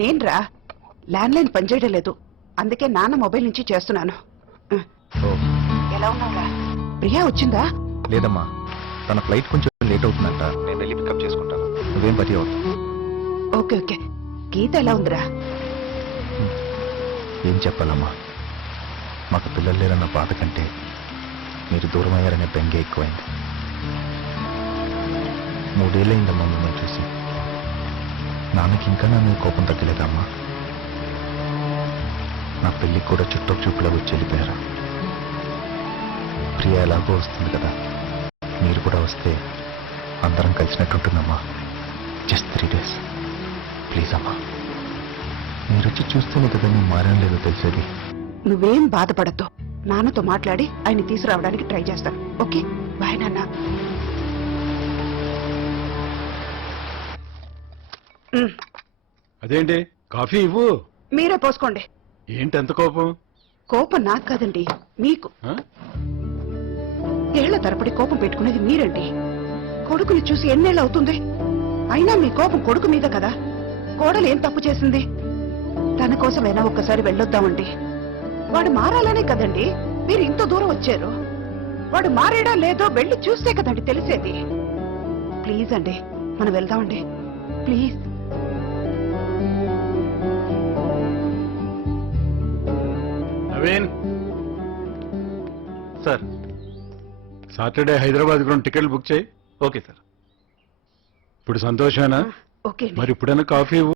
నేనురా ల్యాండ్లైన్ పనిచేయడం లేదు, అందుకే నాన్న మొబైల్ నుంచి చేస్తున్నాను. ఎలా ఉన్నావురా? ప్రియా వచ్చిందా? లేదమ్మా, తన ఫ్లైట్ కొంచెం లేట్ అవుతుందంట. నేను వెళ్ళి పికప్ చేసుకుంటాను, నువ్వేం పని అవుతుంది. Okay okay. గీత ఎలా ఉందిరా? ఏం చెప్పాలమ్మా, మాకు పిల్లలు లేరన్న బాధ కంటే మీరు దూరం అయ్యారనే బెంగే ఎక్కువైంది. 3 ఏళ్ళైందమ్మా మిమ్మల్ని చూసి. నాన్నకి ఇంకా నా మీద కోపం తగ్గలేదమ్మా. నా పెళ్ళికి కూడా చుట్టూలో వచ్చి వెళ్ళిపోయారా? ప్రియ ఎలాగో వస్తుంది కదా, మీరు కూడా వస్తే అందరం కలిసినట్టుంటుందమ్మా. జస్ట్ 3 days ప్లీజ్ అమ్మా. మీరు వచ్చి చూస్తేనే కదా నేను మారడం లేదో తెలిసేది. నువ్వేం బాధపడద్దు, నాన్నతో మాట్లాడి ఆయన తీసుకురావడానికి ట్రై చేస్తాను. ఓకే బాయ్ నాన్న. అదేంటి కాఫీ ఇవ్వు. మీరే పోసుకోండి. ఏంటి ఎంత కోపం? కోపం నాకు కాదండి, మీకు. ఆ? ఏళ్ల తరపడి కోపం పెట్టుకునేది మీరండి. కొడుకుని చూసి ఎన్నేళ్ళు అవుతుంది? అయినా మీ కోపం కొడుకు మీద కదా. కోడలు ఏం తప్పు చేసింది? తన కోసమైనా ఒక్కసారి వెళ్ళొద్దామండి. వాడు మారాలనే కదండి మీరు ఇంత దూరం వచ్చారు. వాడు మారేడా లేదో వెళ్ళి చూస్తే కదండి తెలిసేది. ప్లీజ్ అండి, మనం వెళ్దామండి please. Naveen sir, Saturday Hyderabad కు టికెట్లు బుక్ చేయి. Okay sir. ఇప్పుడు సంతోషమేనా? ఓకే. మరి ఇప్పుడైనా కాఫీ ఇవ్వు.